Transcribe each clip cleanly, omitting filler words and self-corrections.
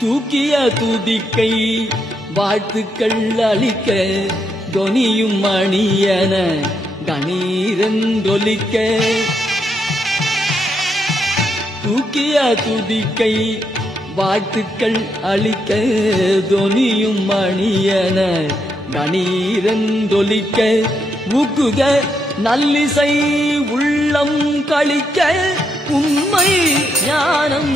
தூக்கிய துதிக்கை வாழ்த்துக்கள் அளிக்க தொனியும் மணியன கணீரென்றொலிக்க தூக்கிய துதிக்கை வாழ்த்துக்கள் அளிக்க தொனியும் மணியன கணீரென்றொலிக்க ஊக்குக நல்லிசை உள்ளம் களிக்க உண்மை ஞானம்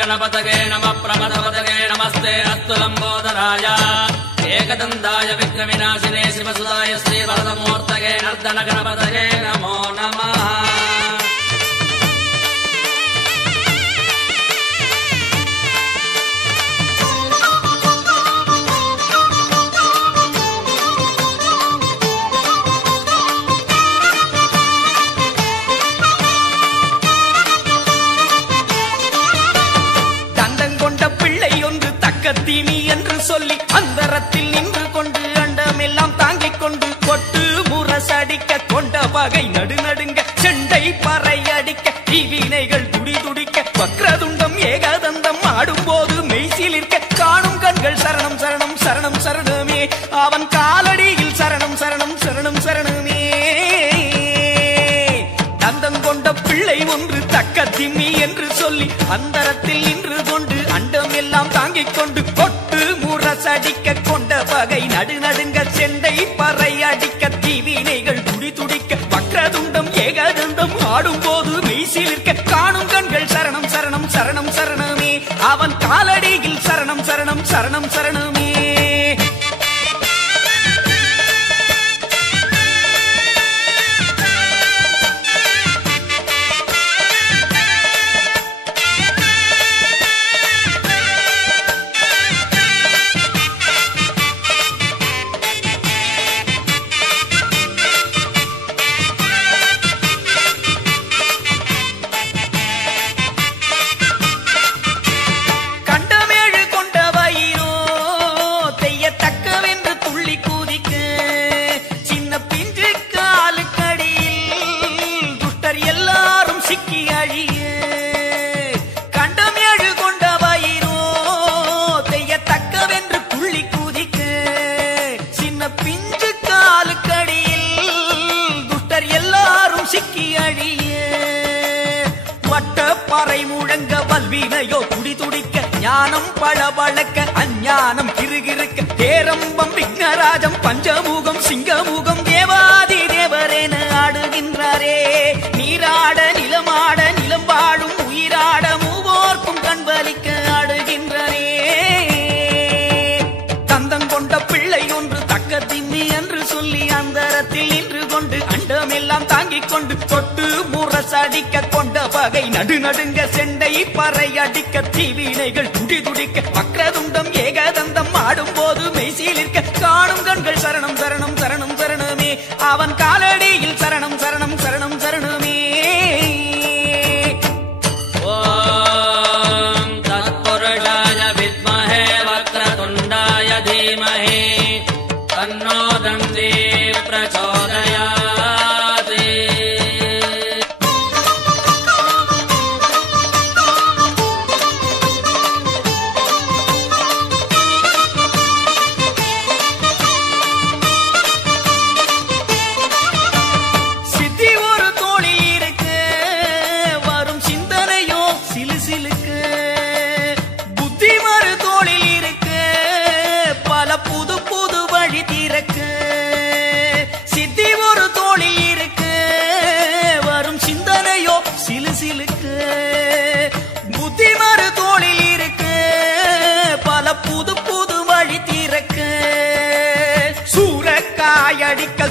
गणपतगे नमः प्रमथपतगे नमस्ते अस्तु लंबोदराय एकदन्ताय विघ्नविनाशिने शिवसुताय श्रीवरदमूर्तये नर्दन गणपतगे नमो नमः। தீமி என்று சொல்லி அந்தரத்தில் நின்று கொண்டு அண்டமெல்லாம் தாங்கிக் கொண்டு கொட்டு முரசடிக்க கொண்ட வகை நடுநடுங்க செண்டை பறை அடிக்க தீவினைகள் துடி துடிக்க வக்ரதுண்டம் ஏகதந்தம் ஆடும்போது மெய்சிலிருக்க காணும் கண்கள் சரணம் சரணம் சரணம் சரணமே அவன் காலடியில் சரணம் சரணம் சரணம் சரணமே। தந்தம் கொண்ட பிள்ளை ஒன்று தக்க திம்மி என்று சொல்லி அந்தரத்தில் நின்று கொண்டு அண்டம் எல்லாம் தாங்கிக் கொண்டு கொட்டு முரசடிக்க கொண்ட வகை நடுநடுங்க செண்டை பறை அடிக்க தீவினைகள் துடி துடிக்க வக்ரதுண்டம் ஏகதந்தம் ஆடும் போது மெய்சிலிருக்க காணும் கண்கள் சரணம் சரணம் சரணம் சரணமே அவன் காலடியில் சரணம் சரணம் சரணம் சரணமே। ஞானம் பளபளக்க அஞ்ஞானம் கிறுகிறுக்க தேரம்பம் விக்னராஜம் பஞ்சமுகம் சிங்கமுகம் தேவாதி தேவரேன ஆடுகின்றாரே நீராட நிலமாட நிலம் வாழும் உயிராட மூவோர்க்கும் கண்பலிக்க ஆடுகின்றாரே। தந்தம் கொண்ட பிள்ளை ஒன்று தக்க திம்மி என்று சொல்லி அந்தரத்தில் நின்று கொண்டு அண்டமெல்லாம் தாங்கிக் கொண்டு தொட்டு முற முரசடிக்க கொண்ட பகை நடுநடுங்க செண்டை பறையடிக்க தீவினைகள் துடிதுடிக்க வக்ரதுண்டம் ஏகதந்தம் ஆடும் போது மெய்சீலிருக்க காணும் கண்கள் சரணம் சரணம் சரணம் சரணமே அவன் காலடியில் சரணம் சரணம் சரணம் சரணமே. ஓம் தத்புருஷாய வித்மஹே வக்ரதுண்டாய தீமஹி தன்னோ தந்தி பிரச்சோதயாத்.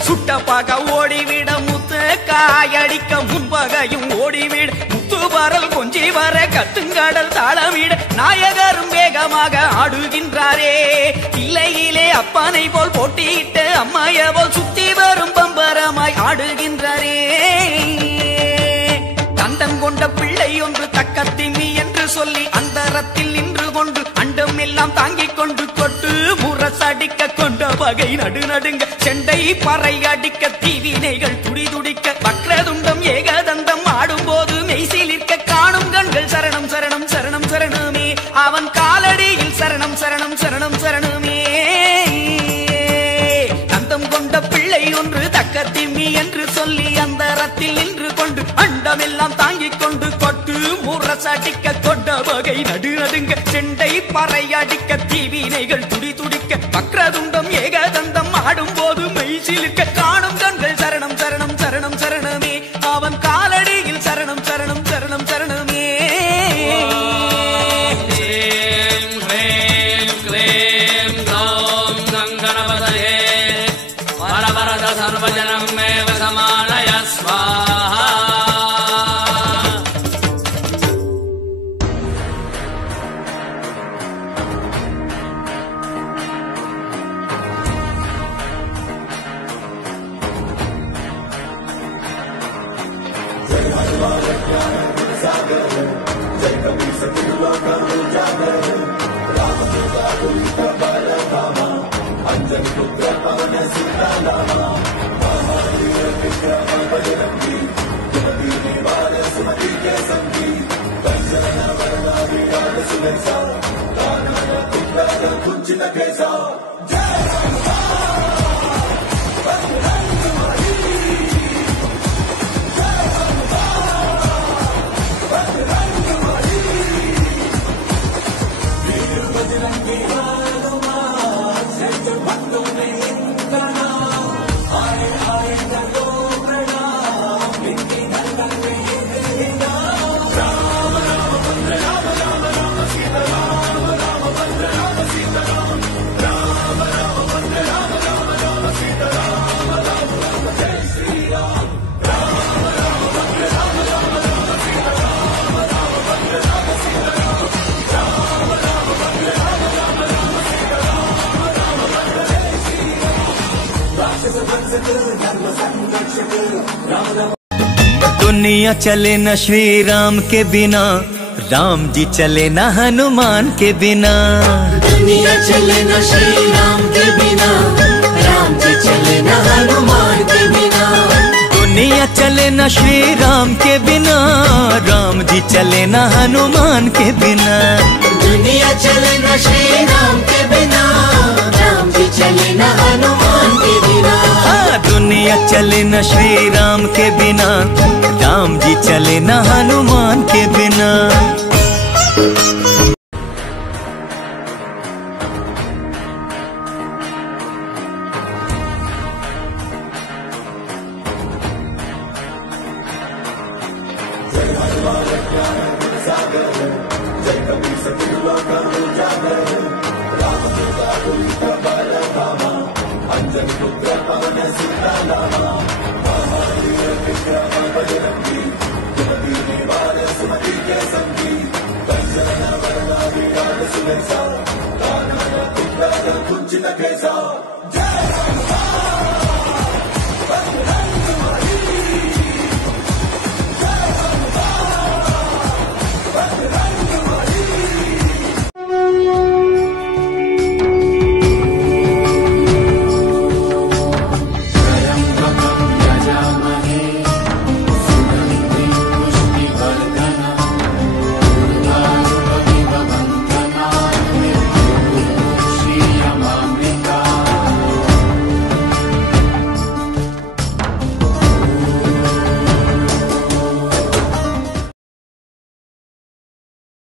சுட்ட பக ஓடிவிட முத்து காயடிக்க முன்பகையும் ஓடிவிட முத்து வரல் கொஞ்சி வர கட்டுங்கடல் தாளமிட நாயகரும் வேகமாக ஆடுகின்றாரே. இல்லையிலே அப்பனை போல் போட்டியிட்டு அம்மாய போல் சுத்தி வரும் பம்பரமாய் ஆடுகின்றாரே. தந்தம் கொண்ட பிள்ளை ஒன்று தக்க திம்மி என்று சொல்லி அந்தரத்தில் நின்று கொண்டு அண்டம் எல்லாம் தாங்கிக் கொண்டு கொட்டு முரசடிக்க கொண்ட வகை நடுநடுங்க செண்டை பறை அடிக்க தீவினைகள் துடிதுடிக்க வக்ரதுண்டம் ஏகதந்தம் ஆடும் போது மெய்சிலிருக்க காணும் கண்கள் சரணம் சரணம் சரணம் சரணமே அவன் காலடியில் சரணம் சரணம் சரணம் சரணமே. தந்தம் கொண்ட பிள்ளை ஒன்று தக்க திம்மி என்று சொல்லி அந்தரத்தில் நின்று கொண்டு அண்டமெல்லாம் தாங்கிக் கொண்டு கொட்டு முரசடிக்க கொண்ட வகை நடுநடுங்க செண்டை பறை அடிக்க தீவினைகள் துடிதுடிக்க வக்ரதுண்டம் ஏகதந்தம் ஆடும் போது மெய்சிலிருக்க காணும் கண்கள் சரணம் சரணம் சரணம் சரணமே அவன் காலடியில் சரணம் சரணம் சரணம் சரணமே. சர்வஜனம் மேவ சமானய ஸ்வாஹா. दुनिया चले न श्री राम के बिना, राम जी चले न हनुमान के बिना। दुनिया चले न श्री राम के बिना, राम जी चले न हनुमान के बिना। दुनिया चले न श्री राम के बिना, राम जी चले न हनुमान के बिना। दुनिया चले न श्री राम के बिना, राम जी चले न हनुमान के बिना। दुनिया चले न श्री राम के बिना, राम जी चले न हनुमान के बिना। सा